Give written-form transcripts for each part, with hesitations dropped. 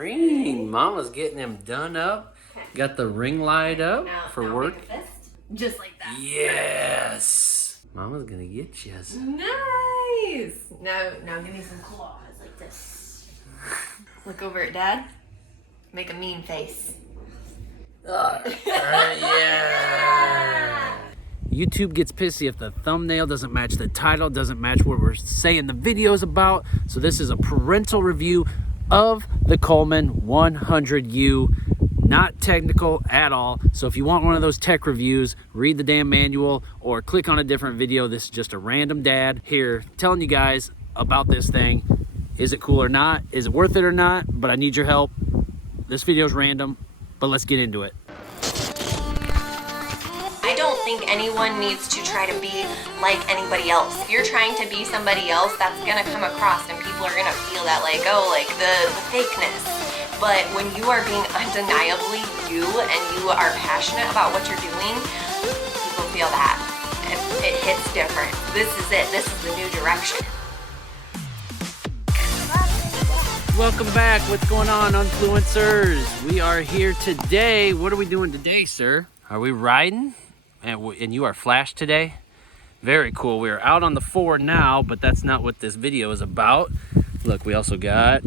green. Mama's getting him done up. Okay. Got the ring light up for work. Make a fist. Just like that. Yes. Mama's gonna get you. Nice. Now give me some claws like this. Look over at Dad. Make a mean face. Yeah. YouTube gets pissy if the thumbnail doesn't match the title, doesn't match what we're saying the video's about. So this is a parental review of the Coleman 100U. Not technical at all. So if you want one of those tech reviews, read the damn manual or click on a different video. This is just a random dad here telling you guys about this thing. Is it cool or not? Is it worth it or not? But I need your help. This video is random, but let's get into it. I don't think anyone needs to try to be like anybody else. If you're trying to be somebody else, that's gonna come across and people are gonna feel that like, oh, like the fakeness. But when you are being undeniably you and you are passionate about what you're doing, people feel that. It hits different. This is it. This is the new direction. Welcome back. What's going on, Unfluencers? We are here today. What are we doing today, sir? Are we riding? And you are Flash today? Very cool. We are out on the 4 now, but that's not what this video is about. Look, we also got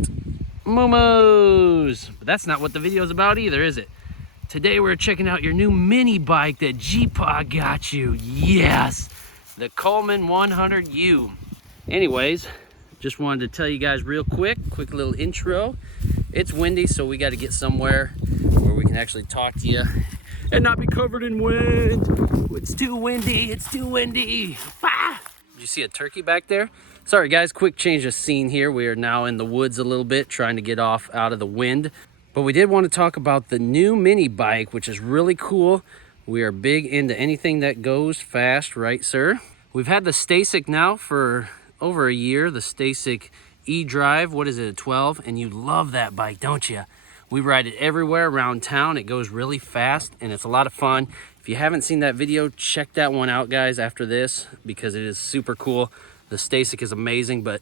Momos. But that's not what the video is about either, is it? Today we're checking out your new mini bike that G-Pa got you. Yes, the Coleman 100U. Anyways, just wanted to tell you guys real quick little intro. It's windy, so we got to get somewhere where we can actually talk to you and not be covered in wind. It's too windy, it's too windy. Ah! Did you see a turkey back there? Sorry guys, quick change of scene here. We are now in the woods a little bit, trying to get off out of the wind. But we did want to talk about the new mini bike, which is really cool. We are big into anything that goes fast, right sir? We've had the Stasic now for over a year, the Stasic E-Drive. What is it, a 12? And you love that bike, don't you? We ride it everywhere around town. It goes really fast and it's a lot of fun. If you haven't seen that video, check that one out, guys, after this, because it is super cool. The Stasic is amazing, but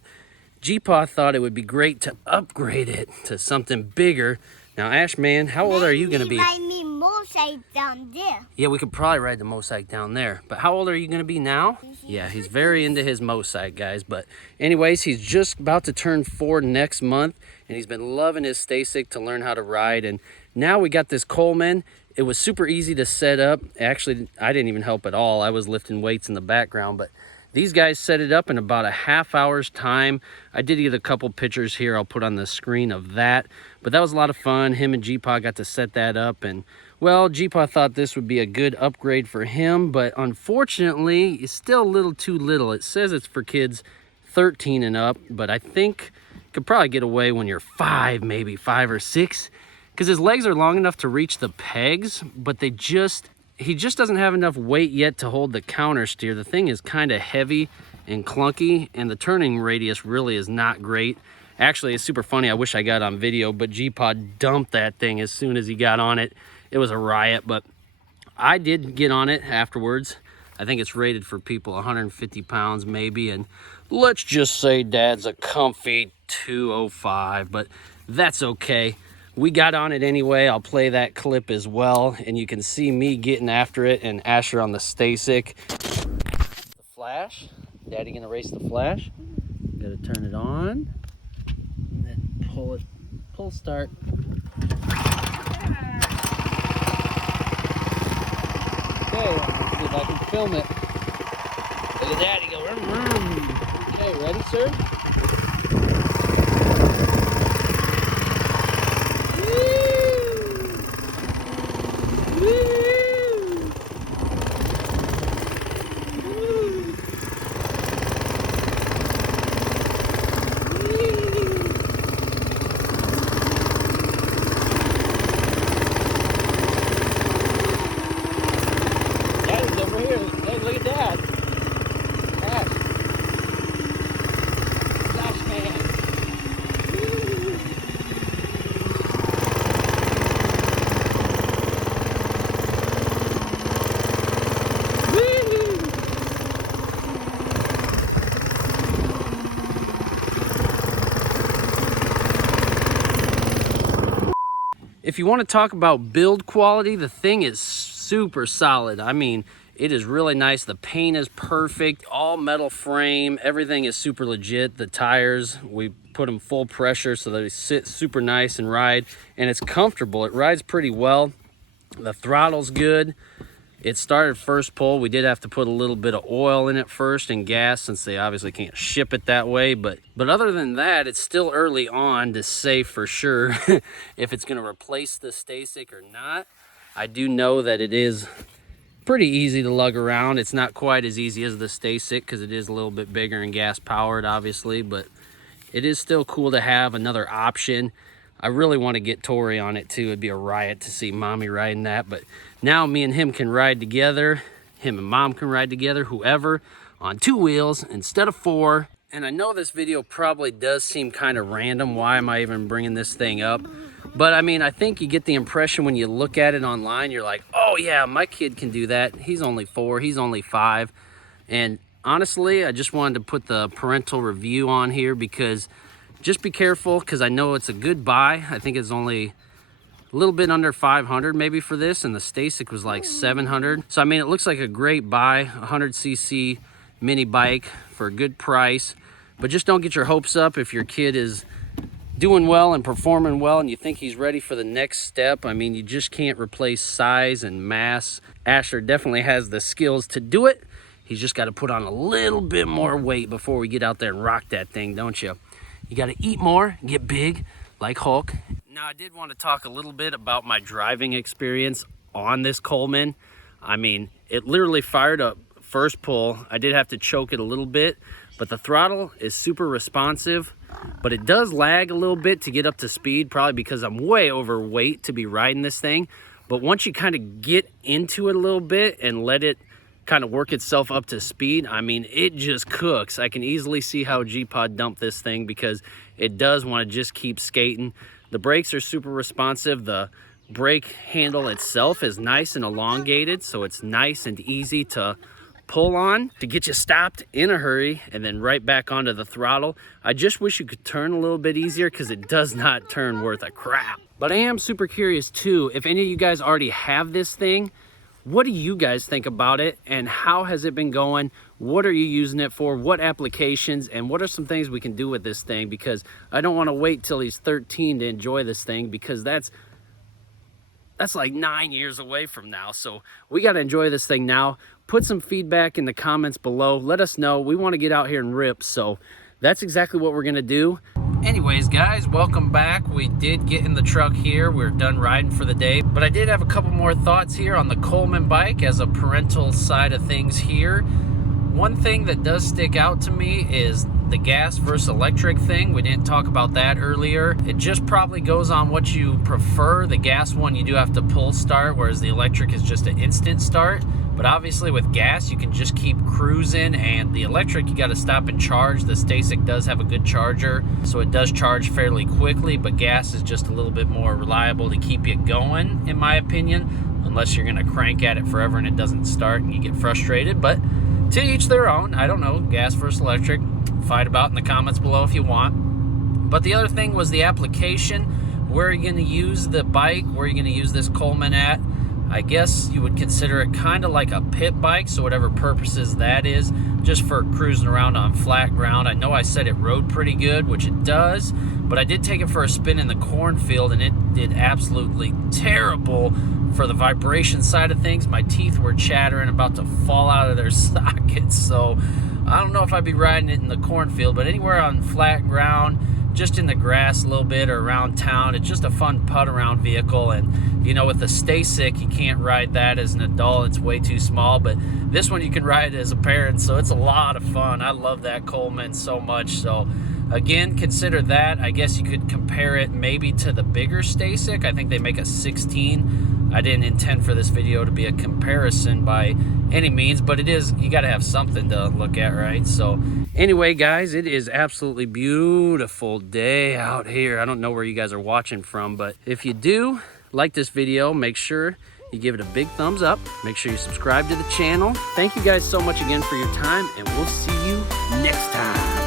G-Pa thought it would be great to upgrade it to something bigger. Now, Ash, man, how old are you going to be? Ride me motorcycle down there. Yeah, we could probably ride the motorcycle down there. But how old are you going to be now? Yeah, he's very into his motorcycle, guys. But anyways, he's just about to turn 4 next month, and he's been loving his Stasic to learn how to ride. And now we got this Coleman. It was super easy to set up. Actually, I didn't even help at all. I was lifting weights in the background, but these guys set it up in about a half hour's time. I did get a couple pictures here I'll put on the screen of that, but that was a lot of fun. Him and G-Pa got to set that up, and well, G-Pa thought this would be a good upgrade for him, but unfortunately, it's still a little too little. It says it's for kids 13 and up, but I think you could probably get away when you're 5, maybe 5 or 6, because his legs are long enough to reach the pegs, but he just doesn't have enough weight yet to hold the counter steer. The thing is kind of heavy and clunky, and the turning radius really is not great. Actually, it's super funny. I wish I got on video, but G-Pa dumped that thing as soon as he got on it. It was a riot, but I did get on it afterwards. I think it's rated for people 150 pounds maybe, and let's just say Dad's a comfy 205, but that's okay. We got on it anyway. I'll play that clip as well, and you can see me getting after it and Asher on the Stasic. The Flash. Daddy gonna race the Flash. Gotta turn it on and then pull start. Okay, let's see if I can film it. Look at Daddy go. Vroom, vroom. Okay, ready, sir? If you want to talk about build quality, the thing is super solid. I mean, it is really nice. The paint is perfect, all metal frame, everything is super legit. The tires, we put them full pressure so they sit super nice and ride, and it's comfortable. It rides pretty well. The throttle's good. It started first pull. We did have to put a little bit of oil in it first and gas, since they obviously can't ship it that way. But other than that, it's still early on to say for sure if it's going to replace the Stasic or not. I do know that it is pretty easy to lug around. It's not quite as easy as the Stasic because it is a little bit bigger and gas powered, obviously, but it is still cool to have another option. I really want to get Tori on it too. It'd be a riot to see mommy riding that, but now me and him can ride together. Him and mom can ride together, whoever, on 2 wheels instead of 4. And I know this video probably does seem kind of random. Why am I even bringing this thing up? But I mean, I think you get the impression when you look at it online, you're like, oh yeah, my kid can do that. He's only 4, he's only 5. And honestly, I just wanted to put the parental review on here because just be careful, because I know it's a good buy. I think it's only a little bit under 500 maybe for this, and the Stasic was like 700. So I mean, it looks like a great buy, 100cc mini bike for a good price. But just don't get your hopes up if your kid is doing well and performing well and you think he's ready for the next step. I mean, you just can't replace size and mass. Asher definitely has the skills to do it. He's just got to put on a little bit more weight before we get out there and rock that thing, don't you? You got to eat more, get big, like Hulk. Now, I did want to talk a little bit about my driving experience on this Coleman. I mean, it literally fired up first pull. I did have to choke it a little bit, but the throttle is super responsive, but it does lag a little bit to get up to speed, probably because I'm way overweight to be riding this thing. But once you kind of get into it a little bit and let it kind of work itself up to speed, I mean, it just cooks. I can easily see how G-Pod dumped this thing because it does want to just keep skating. The brakes are super responsive. The brake handle itself is nice and elongated, so it's nice and easy to pull on to get you stopped in a hurry and then right back onto the throttle. I just wish you could turn a little bit easier because it does not turn worth a crap. But I am super curious too, if any of you guys already have this thing, what do you guys think about it and how has it been going? What are you using it for? What applications? And what are some things we can do with this thing? Because I don't want to wait till he's 13 to enjoy this thing, because that's like 9 years away from now. So we got to enjoy this thing now. Put some feedback in the comments below. Let us know. We want to get out here and rip. So that's exactly what we're going to do. Anyways, guys, welcome back. We did get in the truck here. We're done riding for the day, but I did have a couple more thoughts here on the Coleman bike as a parental side of things here. One thing that does stick out to me is the gas versus electric thing. We didn't talk about that earlier. It just probably goes on what you prefer. The gas one, you do have to pull start, whereas the electric is just an instant start. But obviously with gas, you can just keep cruising, and the electric, you got to stop and charge. The Stasic does have a good charger, so it does charge fairly quickly, but gas is just a little bit more reliable to keep you going, in my opinion, unless you're going to crank at it forever and it doesn't start and you get frustrated. But to each their own. I don't know, gas versus electric. Fight about in the comments below if you want. But the other thing was the application. Where are you going to use the bike? Where are you going to use this Coleman at? I guess you would consider it kind of like a pit bike, so whatever purposes that is, just for cruising around on flat ground. I know I said it rode pretty good, which it does, but I did take it for a spin in the cornfield, and it did absolutely terrible for the vibration side of things. My teeth were chattering, about to fall out of their sockets, so I don't know if I'd be riding it in the cornfield, but anywhere on flat ground, just in the grass a little bit or around town, it's just a fun putt around vehicle. And you know, with the Stasic, you can't ride that as an adult, it's way too small, but this one you can ride as a parent, so it's a lot of fun. I love that Coleman so much. So again, consider that. I guess you could compare it maybe to the bigger Stasic. I think they make a 16. I didn't intend for this video to be a comparison by any means, but it is, you got to have something to look at, right? So anyway, guys, it is absolutely beautiful day out here. I don't know where you guys are watching from, but if you do like this video, make sure you give it a big thumbs up. Make sure you subscribe to the channel. Thank you guys so much again for your time, and we'll see you next time.